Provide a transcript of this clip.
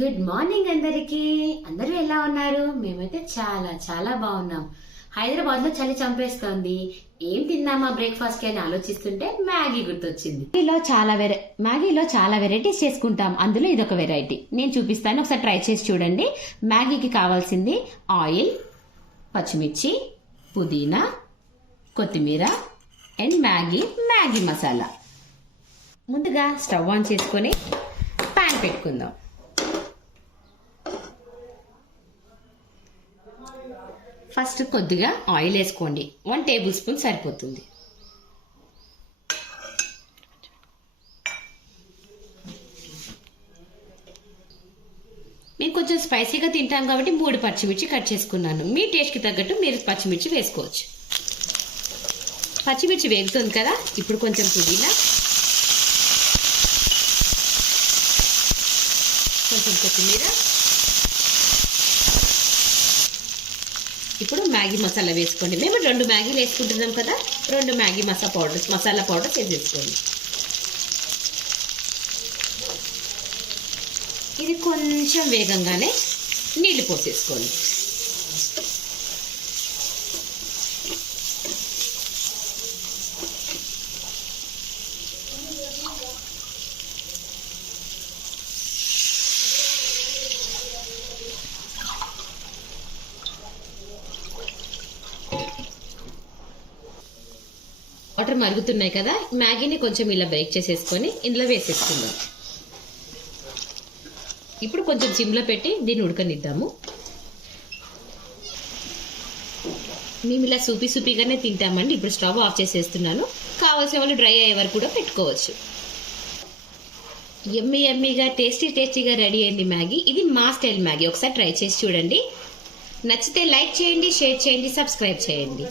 Good morning అందరికి. అందరూ ఎలా ఉన్నారు? మేమైతే చాలా చాలా బాగున్నాం. హైదరాబాద్ లో చలి చంపేస్తోంది. ఏం తిందామా బ్రేక్ఫాస్ట్ కి అని ఆలోచిస్తుంటే మ్యాగీ గుర్తొచ్చింది. మ్యాగీలో చాలా వెరైటీస్ చేసుకుంటాం. అందులో ఇదొక వెరైటీ నేను చూపిస్తాను, ఒకసారి ట్రై చేసి చూడండి. మ్యాగీకి కావాల్సింది ఆయిల్, పచ్చిమిర్చి, పుదీనా, కొత్తిమీర అండ్ మ్యాగీ మసాలా. ముందుగా స్టవ్ ఆన్ చేసుకొని పాన్ పెట్టుకుందాం. ఫస్ట్ కొద్దిగా ఆయిల్ వేసుకోండి. 1 టేబుల్ స్పూన్ సరిపోతుంది. మేము కొంచెం స్పైసీగా తింటాం కాబట్టి 3 పచ్చిమిర్చి కట్ చేసుకున్నాను. మీ టేస్ట్కి తగ్గట్టు మీరు పచ్చిమిర్చి వేసుకోవచ్చు. పచ్చిమిర్చి వేగుతుంది కదా, ఇప్పుడు కొంచెం పుదీనా, కొంచెం కొత్తిమీర, ఇప్పుడు మ్యాగీ మసాలా వేసుకోండి. మేము 2 మ్యాగీలు వేసుకుంటున్నాం కదా, 2 మ్యాగీ మసాలా పౌడర్స్ వేసేసుకోండి. ఇది కొంచెం వేగంగానే నీళ్లు పోసేసుకోండి. వాటర్ మరుగుతున్నాయి కదా, మ్యాగీని కొంచెం ఇలా బ్రేక్ చేసేసుకొని ఇందులో వేసేసుకుందాం. ఇప్పుడు కొంచెం సిమ్లో పెట్టి దీన్ని ఉడకనిద్దాము. మేము ఇలా సూపీగానే తింటామండి. ఇప్పుడు స్టవ్ ఆఫ్ చేసేస్తున్నాను. కావాల్సిన వాళ్ళు డ్రై అయ్యే వరకు కూడా పెట్టుకోవచ్చు. ఎమ్మీగా టేస్టీగా రెడీ అయింది మ్యాగీ. ఇది మా స్టైల్ మ్యాగీ. ఒకసారి ట్రై చేసి చూడండి. నచ్చితే లైక్ చేయండి, షేర్ చేయండి, సబ్స్క్రైబ్ చేయండి.